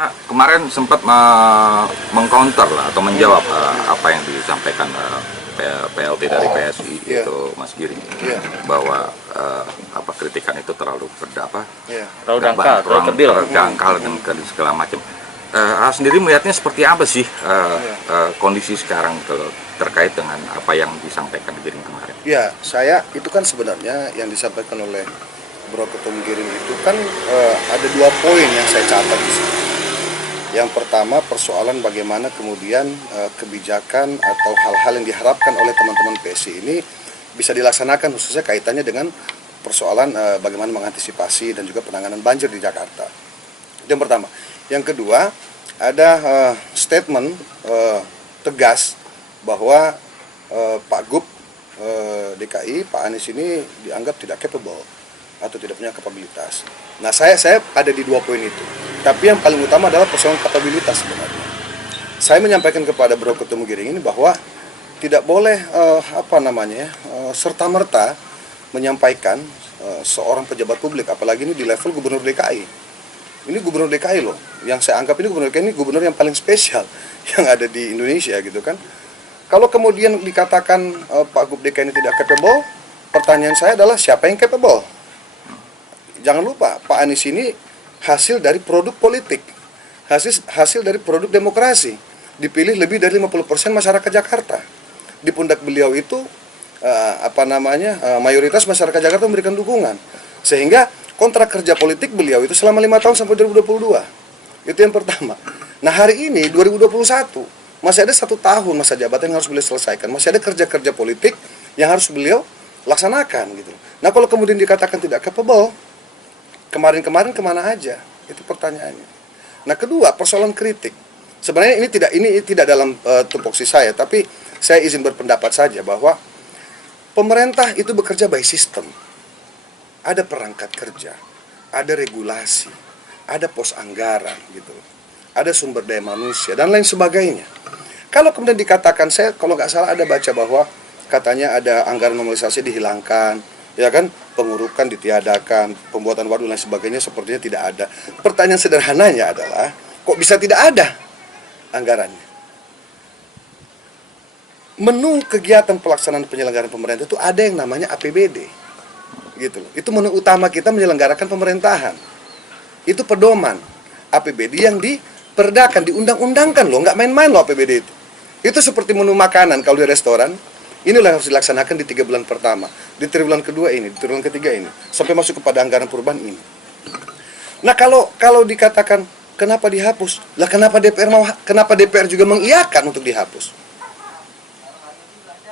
Kemarin sempat mengcounter lah atau menjawab apa yang disampaikan PLT dari PSI itu Mas Giring bahwa apa kritikan itu terlalu terlalu dangkal, terlalu dangkal dan segala macam. Sendiri melihatnya seperti apa sih kondisi sekarang terkait dengan apa yang disampaikan Giring kemarin? Ya, saya itu kan sebenarnya yang disampaikan oleh Bro Ketum Giring itu kan ada 2 poin yang saya catat di sini. Yang pertama persoalan bagaimana kemudian kebijakan atau hal-hal yang diharapkan oleh teman-teman PSI ini bisa dilaksanakan, khususnya kaitannya dengan persoalan bagaimana mengantisipasi dan juga penanganan banjir di Jakarta. Itu yang pertama. Yang kedua, ada statement tegas bahwa Pak Gub DKI, Pak Anies ini dianggap tidak capable atau tidak punya kapabilitas. Nah, saya ada di 2 poin itu. Tapi yang paling utama adalah persoalan kapabilitas sebenarnya. Saya menyampaikan kepada Bro Ketum Giring ini bahwa tidak boleh serta-merta menyampaikan seorang pejabat publik, apalagi ini di level Gubernur DKI. Ini Gubernur DKI loh, yang saya anggap ini Gubernur DKI ini gubernur yang paling spesial yang ada di Indonesia gitu kan. Kalau kemudian dikatakan Pak Gub DKI ini tidak capable, pertanyaan saya adalah siapa yang capable? Jangan lupa, Pak Anies ini hasil dari produk politik, hasil dari produk demokrasi. Dipilih lebih dari 50% masyarakat Jakarta. Di pundak beliau itu, mayoritas masyarakat Jakarta memberikan dukungan. Sehingga kontrak kerja politik beliau itu selama 5 tahun sampai 2022. Itu yang pertama. Nah, hari ini, 2021, masih ada 1 tahun masa jabatan yang harus beliau selesaikan. Masih ada kerja-kerja politik yang harus beliau laksanakan. Gitu. Nah, kalau kemudian dikatakan tidak capable, kemarin kemana aja? Itu pertanyaannya. Nah, kedua, persoalan kritik. Sebenarnya ini tidak dalam tupoksi saya, tapi saya izin berpendapat saja bahwa pemerintah itu bekerja by system. Ada perangkat kerja, ada regulasi, ada pos anggaran gitu. Ada sumber daya manusia dan lain sebagainya. Kalau kemudian dikatakan, saya kalau nggak salah ada baca bahwa katanya ada anggaran normalisasi dihilangkan, ya kan, pengurukan ditiadakan, pembuatan waduk dan lain sebagainya sepertinya tidak ada. Pertanyaan sederhananya adalah, kok bisa tidak ada anggarannya? Menu kegiatan pelaksanaan penyelenggaraan pemerintah itu ada yang namanya APBD, gitu loh. Itu menu utama kita menyelenggarakan pemerintahan. Itu pedoman APBD yang diperdakan, diundang-undangkan loh, nggak main-main loh APBD itu. Itu seperti menu makanan kalau di restoran. Inilah yang harus dilaksanakan di 3 bulan pertama, di triwulan kedua ini, di triwulan ketiga ini, sampai masuk kepada anggaran perubahan ini. Nah, kalau dikatakan kenapa dihapus, lah kenapa DPR juga mengiyakan untuk dihapus?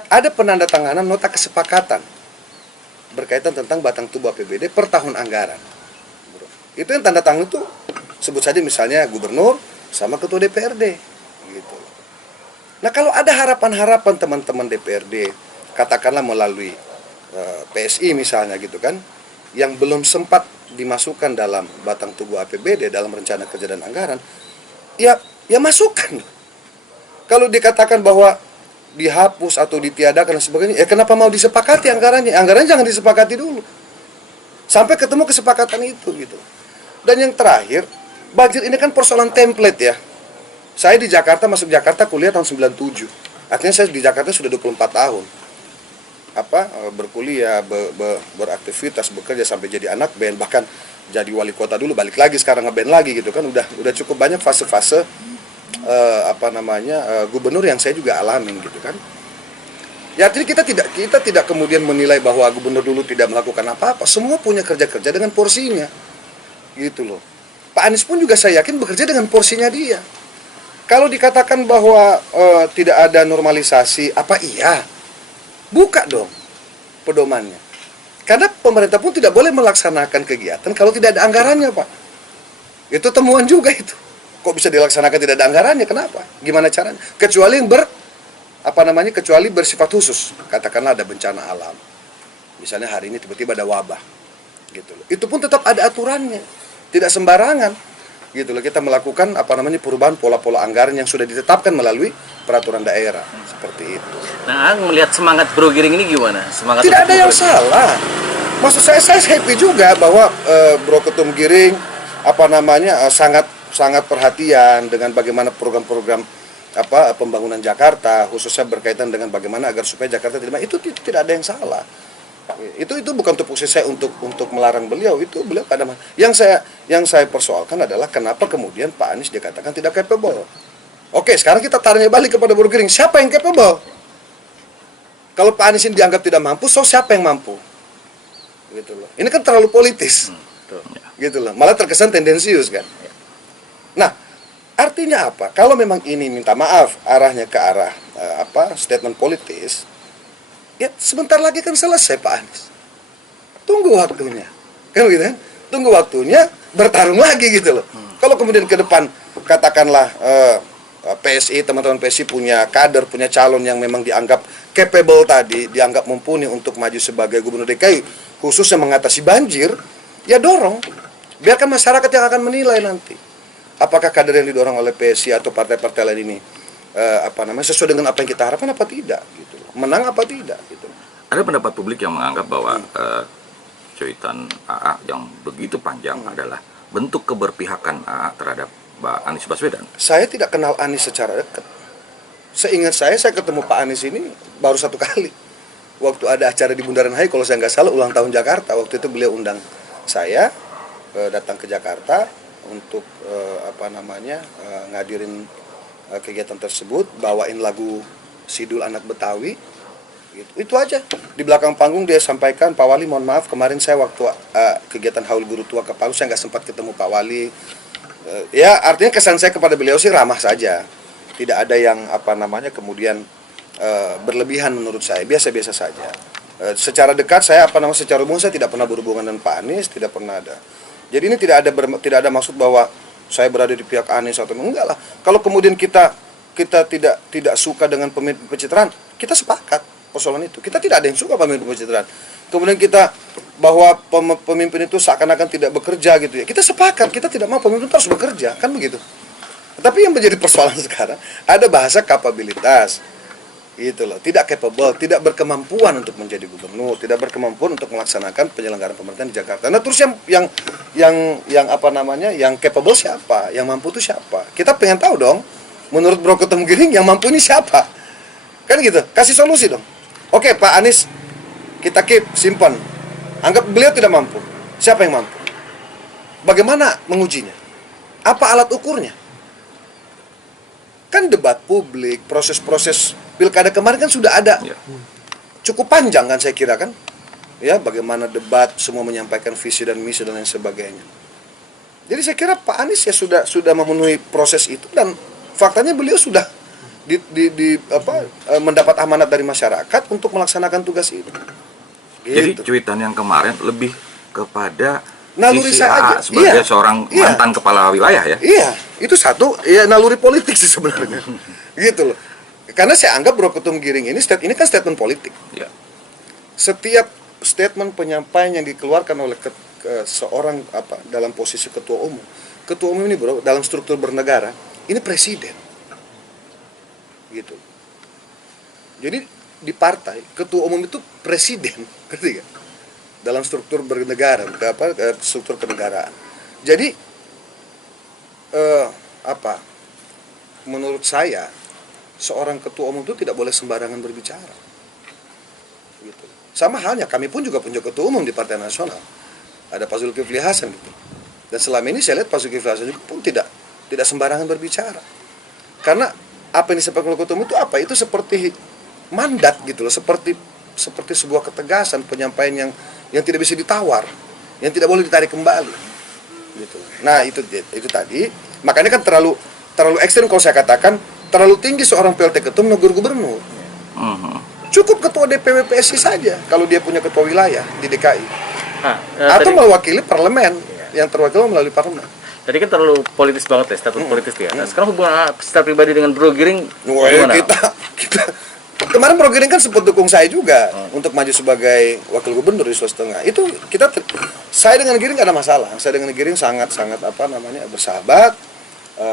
Ada penandatanganan nota kesepakatan berkaitan tentang batang tubuh APBD per tahun anggaran. Itu yang tanda tangan itu sebut saja misalnya gubernur sama ketua DPRD, gitu. Nah, kalau ada harapan-harapan teman-teman DPRD, katakanlah melalui PSI misalnya gitu kan, yang belum sempat dimasukkan dalam batang tubuh APBD dalam rencana kerja dan anggaran, ya masukkan. Kalau dikatakan bahwa dihapus atau ditiadakan dan sebagainya, ya kenapa mau disepakati anggarannya? Anggarannya jangan disepakati dulu. Sampai ketemu kesepakatan itu gitu. Dan yang terakhir, banjir ini kan persoalan template ya. Saya di Jakarta, masuk Jakarta kuliah tahun 97. Artinya saya di Jakarta sudah 24 tahun. Berkuliah, beraktivitas, bekerja sampai jadi anak band, bahkan jadi wali kota dulu, balik lagi sekarang ngeband lagi gitu kan. Udah cukup banyak fase-fase gubernur yang saya juga alamin gitu kan. Ya, artinya kita tidak kemudian menilai bahwa gubernur dulu tidak melakukan apa-apa. Semua punya kerja-kerja dengan porsinya. Gitu loh. Pak Anies pun juga saya yakin bekerja dengan porsinya dia. Kalau dikatakan bahwa tidak ada normalisasi, apa iya? Buka dong pedomannya. Karena pemerintah pun tidak boleh melaksanakan kegiatan kalau tidak ada anggarannya, Pak. Itu temuan juga itu. Kok bisa dilaksanakan tidak ada anggarannya? Kenapa? Gimana caranya? Kecuali yang kecuali bersifat khusus. Katakanlah ada bencana alam. Misalnya hari ini tiba-tiba ada wabah. Gitu loh. Itu pun tetap ada aturannya. Tidak sembarangan. Gitu loh, kita melakukan perubahan pola-pola anggaran yang sudah ditetapkan melalui peraturan daerah seperti itu. Nah, melihat semangat Bro Giring ini gimana? Semangat tidak ada yang salah. Maksud saya happy juga bahwa Bro Ketum Giring sangat sangat perhatian dengan bagaimana program-program pembangunan Jakarta, khususnya berkaitan dengan bagaimana agar supaya Jakarta itu tidak ada yang salah. Itu bukan tupoksi saya untuk melarang beliau, itu beliau pada yang saya persoalkan adalah kenapa kemudian Pak Anies dikatakan tidak capable. Oke, sekarang kita taruhnya balik kepada Burgerling, siapa yang capable? Kalau Pak Anies ini dianggap tidak mampu, so siapa yang mampu? Gitu loh. Ini kan terlalu politis. Gitu loh. Malah terkesan tendensius kan. Nah, artinya apa? Kalau memang ini minta maaf arahnya ke arah statement politis, ya sebentar lagi kan selesai Pak Anies. Tunggu waktunya. Kan gitu kan? Tunggu waktunya, bertarung lagi gitu loh. Kalau kemudian ke depan katakanlah PSI, teman-teman PSI punya kader, punya calon yang memang dianggap capable tadi, dianggap mumpuni untuk maju sebagai gubernur DKI, khususnya mengatasi banjir, ya dorong. Biarkan masyarakat yang akan menilai nanti. Apakah kader yang didorong oleh PSI atau partai-partai lain ini sesuai dengan apa yang kita harapkan apa tidak gitu. Menang apa tidak gitu. Ada pendapat publik yang menganggap bahwa cuitan AA yang begitu panjang adalah bentuk keberpihakan AA terhadap Mbak Anies Baswedan. Saya tidak kenal Anies secara dekat. Seingat saya ketemu Pak Anies ini baru satu kali. Waktu ada acara di Bundaran HI, kalau saya nggak salah ulang tahun Jakarta. Waktu itu beliau undang saya datang ke Jakarta untuk ngadirin kegiatan tersebut, bawain lagu Sidul Anak Betawi. Gitu. Itu aja. Di belakang panggung dia sampaikan, Pak Wali mohon maaf kemarin saya waktu kegiatan Haul Guru Tua ke Palu saya nggak sempat ketemu Pak Wali. Ya artinya kesan saya kepada beliau sih ramah saja. Tidak ada yang kemudian berlebihan menurut saya, biasa-biasa saja. Secara dekat saya secara umum saya tidak pernah berhubungan dengan Pak Anies, tidak pernah ada. Jadi ini tidak ada maksud bahwa saya berada di pihak Anies atau enggak lah. Kalau kemudian kita tidak suka dengan pemimpin pencitraan, kita sepakat persoalan itu. Kita tidak ada yang suka pemimpin pencitraan. Kemudian kita bahwa pemimpin itu seakan-akan tidak bekerja gitu ya. Kita sepakat, kita tidak mau pemimpin itu harus bekerja, kan begitu. Tapi yang menjadi persoalan sekarang ada bahasa kapabilitas. Gitu loh, tidak capable, tidak berkemampuan untuk menjadi gubernur, tidak berkemampuan untuk melaksanakan penyelenggaraan pemerintahan di Jakarta. Nah, terus yang capable siapa? Yang mampu itu siapa? Kita pengen tahu dong. Menurut Bro Ketum Giring yang mampu ini siapa? Kan gitu. Kasih solusi dong. Oke, Pak Anies kita keep, simpan. Anggap beliau tidak mampu. Siapa yang mampu? Bagaimana mengujinya? Apa alat ukurnya? Kan debat publik, proses-proses pilkada kemarin kan sudah ada. Cukup panjang kan saya kira kan. Ya, bagaimana debat, semua menyampaikan visi dan misi dan lain sebagainya. Jadi saya kira Pak Anies ya sudah memenuhi proses itu dan faktanya beliau sudah mendapat amanat dari masyarakat untuk melaksanakan tugas itu. Jadi Gitu. cuitan yang kemarin lebih kepada Naluri sisi saya aja. AA sebagai Iya. seorang Iya. mantan kepala wilayah ya. Iya, itu satu ya naluri politik sih sebenarnya. Gitu loh. Karena saya anggap Bro Ketum Giring ini kan statement politik. Ya. Setiap statement penyampaian yang dikeluarkan oleh seorang dalam posisi ketua umum. Ketua umum ini Bro dalam struktur bernegara, ini presiden. Gitu. Jadi di partai ketua umum itu presiden, ngerti gak? Dalam struktur bernegara, struktur kenegaraan. Jadi menurut saya seorang ketua umum itu tidak boleh sembarangan berbicara. Gitu. Sama halnya kami pun juga punya ketua umum di Partai Nasional. Ada Pak Zulkifli Hasan gitu. Dan selama ini saya lihat Pak Zulkifli Hasan pun tidak sembarangan berbicara. Karena apa yang disampaikan oleh ketua umum itu apa? Itu seperti mandat gitu loh, seperti sebuah ketegasan penyampaian yang tidak bisa ditawar, yang tidak boleh ditarik kembali. Gitu. Nah, itu tadi. Makanya kan terlalu ekstrem kalau saya katakan terlalu tinggi seorang PLT ketum negur gubernur. Cukup ketua DPW PSI saja kalau dia punya ketua wilayah di DKI. Atau mewakili parlemen yang terwakil melalui parlemen. Tadi kan terlalu politis banget ya, status politis dia. Nah, sekarang hubungan secara pribadi dengan Bro Giring gimana? Kita kemarin Bro Giring kan sempat dukung saya juga untuk maju sebagai wakil gubernur di Sulawesi Tengah. Itu saya dengan Giring gak ada masalah. Saya dengan Giring sangat bersahabat.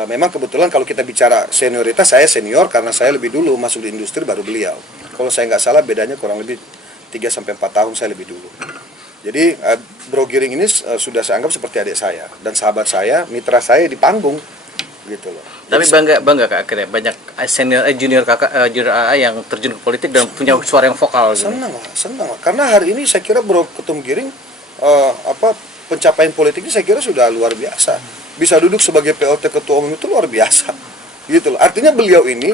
Memang kebetulan kalau kita bicara senioritas, saya senior karena saya lebih dulu masuk di industri baru beliau. Kalau saya nggak salah bedanya kurang lebih 3-4 tahun saya lebih dulu. Jadi Bro Giring ini sudah saya anggap seperti adik saya dan sahabat saya, mitra saya di panggung gitu loh. Tapi bangga Kak akhirnya banyak junior kakak junior AA yang terjun ke politik dan punya suara yang vokal gitu. Senang lah. Karena hari ini saya kira Bro Ketum Giring pencapaian politiknya saya kira sudah luar biasa. Bisa duduk sebagai PLT ketua umum itu luar biasa. Gitu loh. Artinya beliau ini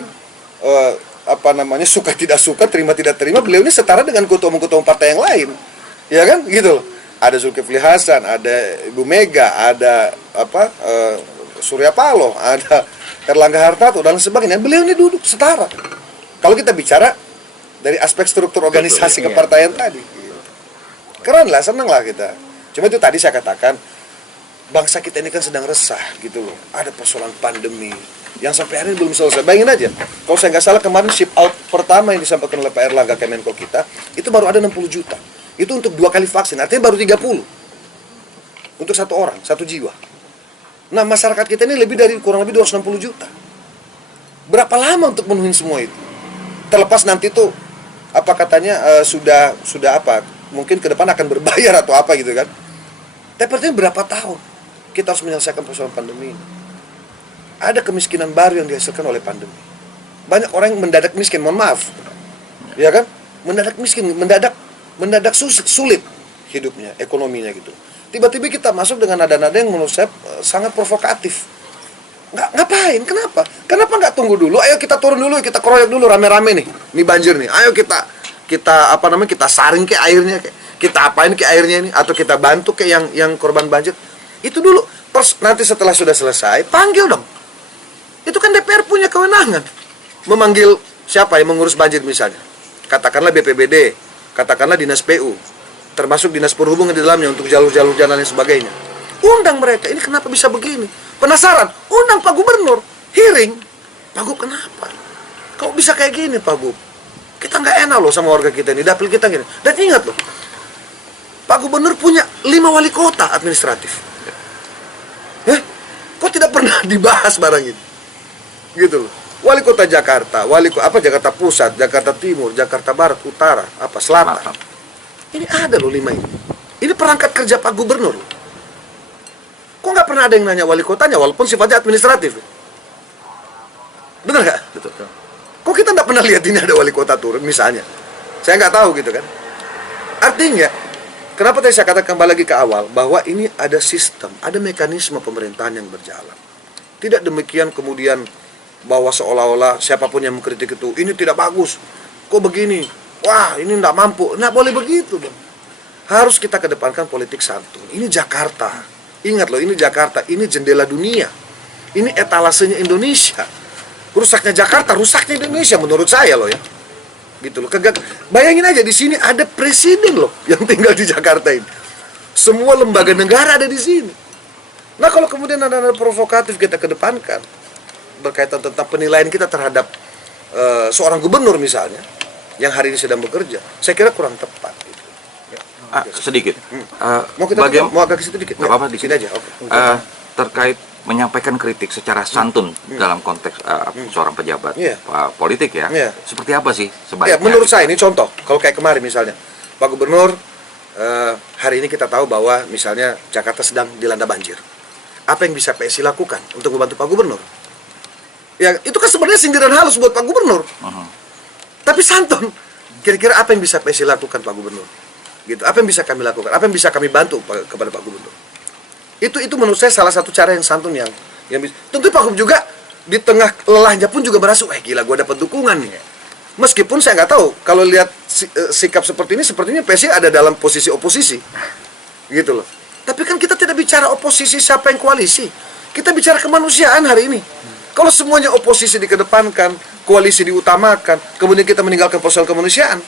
suka tidak suka, terima tidak terima, beliau ini setara dengan ketua umum partai yang lain. Ya kan? Gitu loh. Ada Zulkifli Hasan, ada Ibu Mega, ada Surya Paloh, ada Erlangga Hartarto dan sebagainya. Beliau ini duduk setara. Kalau kita bicara dari aspek struktur organisasi kepartaian tadi. Keren lah, seneng lah kita. Cuma itu tadi saya katakan, bangsa kita ini kan sedang resah gitu loh. Ada persoalan pandemi yang sampai hari ini belum selesai. Bayangin aja, kalau saya nggak salah kemarin ship out pertama yang disampaikan oleh Pak Erlangga Kemenko kita, itu baru ada 60 juta. Itu untuk 2 kali vaksin, artinya baru 30. Untuk 1 orang, 1 jiwa. Nah, masyarakat kita ini kurang lebih 260 juta. Berapa lama untuk memenuhi semua itu? Terlepas nanti tuh apa katanya sudah mungkin ke depan akan berbayar atau apa gitu kan. Tapi artinya berapa tahun kita harus menyelesaikan persoalan pandemi ini. Ada kemiskinan baru yang dihasilkan oleh pandemi. Banyak orang yang mendadak miskin, mohon maaf. Ya kan? Mendadak miskin, mendadak sulit hidupnya, ekonominya gitu. Tiba-tiba kita masuk dengan nada-nada yang menurut saya sangat provokatif. Ngapain? Kenapa? Kenapa nggak tunggu dulu? Ayo kita turun dulu, kita keroyok dulu rame-rame nih. Ini banjir nih. Ayo kita saring ke airnya, kita apain ke airnya ini, atau kita bantu ke yang korban banjir. Itu dulu. Nanti setelah sudah selesai, panggil dong. Itu kan DPR punya kewenangan memanggil siapa yang mengurus banjir misalnya. Katakanlah BPBD, katakanlah Dinas PU, termasuk Dinas Perhubungan di dalamnya untuk jalur-jalur jalan dan sebagainya. Undang mereka, ini kenapa bisa begini? Penasaran? Undang Pak Gubernur, hearing. Pak Gub, kenapa? Kok bisa kayak gini Pak Gub? Kita nggak enak loh sama warga kita ini, dapil kita gini. Dan ingat loh, Pak Gubernur punya 5 wali kota administratif. Kok tidak pernah dibahas barang ini? Gitu loh. Wali kota Jakarta, Jakarta Pusat, Jakarta Timur, Jakarta Barat, Utara, Selatan. Ini ada loh 5 ini. Ini perangkat kerja Pak Gubernur. Kok nggak pernah ada yang nanya wali kotanya, walaupun sifatnya administratif? Bener nggak? Betul. Kok kita nggak pernah lihat ini ada wali kota turun misalnya? Saya nggak tahu gitu kan. Artinya, kenapa tadi saya katakan kembali lagi ke awal, bahwa ini ada sistem, ada mekanisme pemerintahan yang berjalan. Tidak demikian kemudian bahwa seolah-olah siapapun yang mengkritik itu, ini tidak bagus, kok begini, wah ini nggak mampu. Nggak boleh begitu dong. Harus kita kedepankan politik santun. Ini Jakarta, ingat loh, ini Jakarta, ini jendela dunia, ini etalasenya Indonesia. Rusaknya Jakarta, rusaknya Indonesia menurut saya loh ya. Gitu loh. Bayangin aja di sini ada presiden loh yang tinggal di Jakarta ini. Semua lembaga negara ada di sini. Nah, kalau kemudian ada provokatif kita kedepankan berkaitan tentang penilaian kita terhadap seorang gubernur misalnya yang hari ini sedang bekerja, saya kira kurang tepat. Gitu. Sedikit. Mau agak ke situ dikit? Nggak apa-apa, di sini aja. Okay. Terkait menyampaikan kritik secara santun dalam konteks seorang pejabat politik ya, seperti apa sih sebaiknya? Menurut saya ini contoh, kalau kayak kemarin misalnya Pak Gubernur, hari ini kita tahu bahwa misalnya Jakarta sedang dilanda banjir. Apa yang bisa PSI lakukan untuk membantu Pak Gubernur? Ya itu kan sebenarnya sindiran halus buat Pak Gubernur. Tapi santun. Kira-kira apa yang bisa PSI lakukan Pak Gubernur? Gitu. Apa yang bisa kami lakukan? Apa yang bisa kami bantu kepada Pak Gubernur? Itu menurut saya salah satu cara yang santun yang bisa. Tentu Pak Gub juga di tengah lelahnya pun juga merasa, gila gue dapat dukungan nih. Meskipun saya nggak tahu kalau lihat sikap seperti ini, sepertinya PSI ada dalam posisi oposisi, gitu loh. Tapi kan kita tidak bicara oposisi siapa yang koalisi, kita bicara kemanusiaan hari ini. Kalau semuanya oposisi dikedepankan, koalisi diutamakan, kemudian kita meninggalkan persoalan kemanusiaan,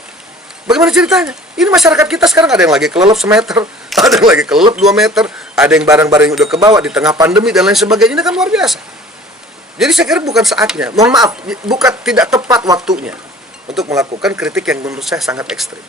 bagaimana ceritanya? Ini masyarakat kita sekarang ada yang lagi kelelep semeter, ada yang lagi kelelep 2 meter, ada yang barang-barang yang udah kebawa di tengah pandemi dan lain sebagainya. Ini kan luar biasa. Jadi saya kira bukan saatnya, mohon maaf, tidak tepat waktunya untuk melakukan kritik yang menurut saya sangat ekstrim.